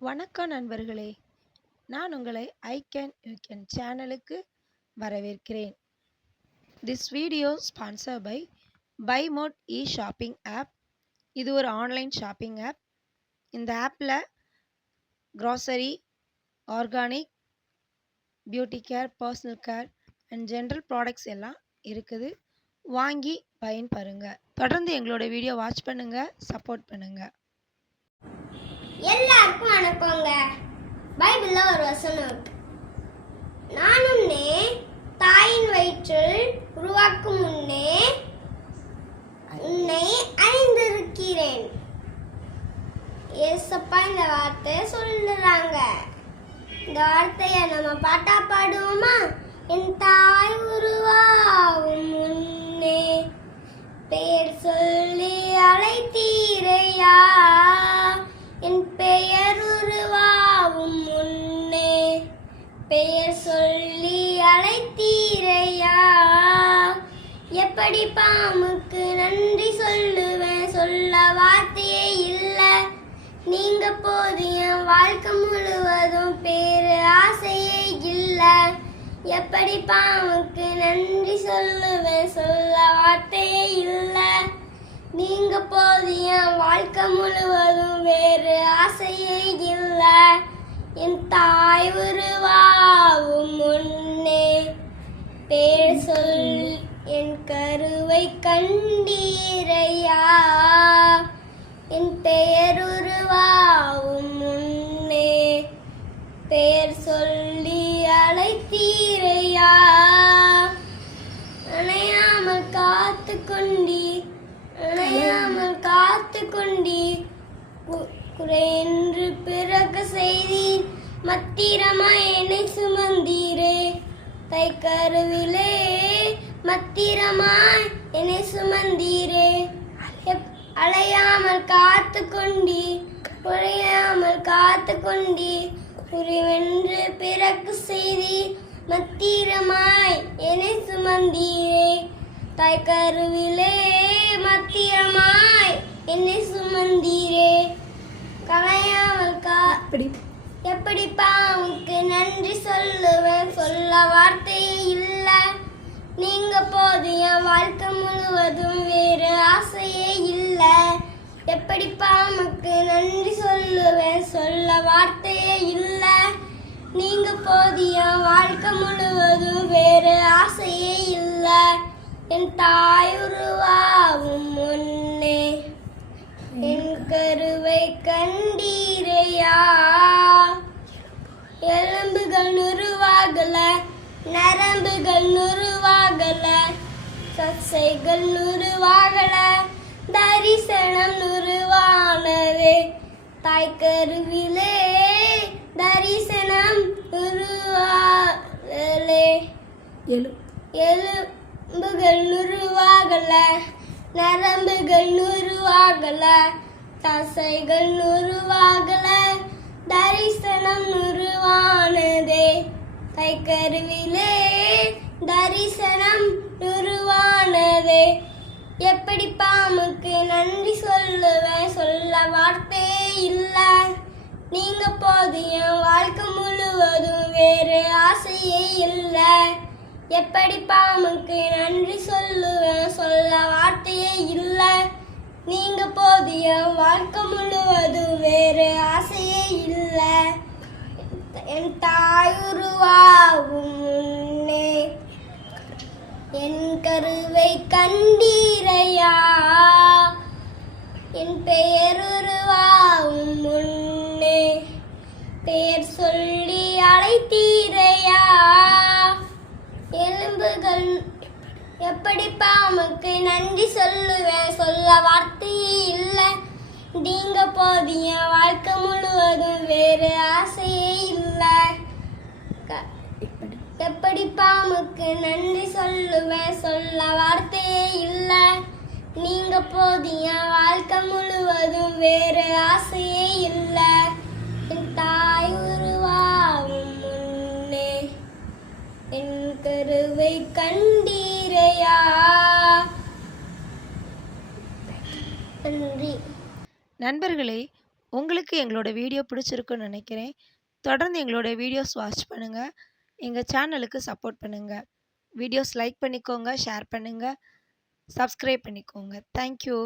வணக்கம் நண்பர்களே! நான் உங்களை ஐ கேன் யூ கேன் சேனலுக்கு வரவேற்கிறேன். This video sponsor by Mode shopping app. இது ஒரு ஆன்லைன் ஷாப்பிங் ஆப். இந்த ஆப்பில் grocery, organic, beauty care, personal care and general products எல்லாம் இருக்குது. வாங்கி பயன்பெறுங்க. தொடர்ந்து எங்களோட வீடியோ வாட்ச் பண்ணுங்க, சப்போர்ட் பண்ணுங்க. எல்லாருக்கும் வணக்கங்க. பைபிள்ல ஒரு வசனம் இருக்கு. நான் உன்னை தாயின் வயிற்றில் உருவாக்கும் முன்னே உன்னை அறிந்திருக்கிறேன். ஏசப்பா இந்த வார்த்தையை சொல்லுறாங்க. இந்த வார்த்தையை நம்ம பாட்டா பாடுவோமா? என் தாய் உருவாகும் முன்னே பெயர் சொல்லி அழைத்தீரையா, என் பெயர் உருவாகும் முன்னே பெயர் சொல்லி அழைத்தீரையா. எப்படி பாமுக்கு நன்றி சொல்லுவேன், சொல்ல வார்த்தையே இல்லை. நீங்க போது என் வாழ்க்கை முழுவதும் பேரு ஆசையே இல்லை. எப்படி பாமுக்கு நன்றி சொல்லுவேன், சொல்ல வார்த்தையே இல்லை. நீங்க போது என் வாழ்க்கை முழுவதும் வேறு ஆசையே இல்லை. என் தாய் உருவாகும் முன்னே பேர் சொல் என் கருவை கண்டீரையா, என் பெயர் உருவாகும் முன்னே பெயர் சொல்லி அழைத்தீரையா. அணையாமல் காத்து கொண்டீர், அணையாமல் காத்து கொண்டீர், குறைன்று பிறகு செய்தீர். மத்திரமாய் என்னை சுமந்தீரே, தை கருவிலே மத்திரமாய் என்னை சுமந்தீரே. அலையாமல் காத்து கொண்டீர், குறையாமல் காத்து கொண்டீர், குறைவென்று பிறகு செய்தீர். மத்திரமாய் என்னை சுமந்தீரே, தாய் கருவிலே மத்தியமாய் என்னை சுமந்தீரே. கலையாமல் எப்படி பாவுக்கு நன்றி சொல்லுவேன், சொல்ல வார்த்தையே இல்லை. நீங்க போது என் வாழ்க்கை முழுவதும் வேறு ஆசையே இல்லை. எப்படி பாமுக்கு நன்றி சொல்லுவேன், சொல்ல வார்த்தையே இல்லை. நீங்க போது என் வாழ்க்கை முழுவதும் வேறு ஆசையே இல்லை. என் தாய் உருவாகும் முன்னே என் கருவை கண்டீரையா. எலும்புகள் நுருவாகல, நரம்புகள் நுருவாகல, சசைகள் நுருவாகல, தரிசனம் நுருவானது. தாய் கருவிலே தரிசனம் நுருவாகலே. எலும்புகள் நுருவாகல, நரம்புகள் நுருவாகல, தசைகள் நுருவாகல, தரிசனம் நுருவானதே. கை கருவிலே தரிசனம் நுருவானதே. எப்படி பாமுக்கு நன்றி சொல்லுவேன், சொல்ல வார்த்தையே இல்லை. நீங்க போது என் வாழ்க்கை முழுவதும் வேறு ஆசையே இல்லை. எப்படி பாமுக்கு நன்றி சொல்லுவேன், சொல்ல வார்த்தையே இல்லை. நீங்க போது என் வாழ்க்கை முழுவதும் வேறு ஆசையே இல்லை. என் தாய் உருவாகும் முன்னே என் கருவை கண்டீரையா, என் பெயர் உருவாகும் முன்னே பெயர் சொல்லி அழைத்தீரையா. எலும்புகள் எப்படி பாமுக்கு நன்றி சொல்லுவேன், சொல்ல வார்த்தையே இல்லை. நீங்க போது என் வாழ்க்கை முழுவதும் வேறு ஆசையே இல்லை. எப்படி பாமுக்கு நன்றி சொல்லுவேன், சொல்ல வார்த்தையே இல்லை. நீங்க போது என் வாழ்க்கை முழுவதும் வேறு ஆசையே இல்லை. என் தாய் உருவாகும் முன்னே என் கருவை கண்டீரையா. நன்றி. நண்பர்களே, உங்களுக்கு எங்களோட வீடியோ பிடிச்சிருக்குன்னு நினைக்கிறேன். தொடர்ந்து எங்களோட வீடியோஸ் வாட்ச் பண்ணுங்கள். எங்கள் சேனலுக்கு சப்போர்ட் பண்ணுங்கள். வீடியோஸ் லைக் பண்ணிக்கோங்க, ஷேர் பண்ணுங்கள், சப்ஸ்கிரைப் பண்ணிக்கோங்க. தேங்க்யூ.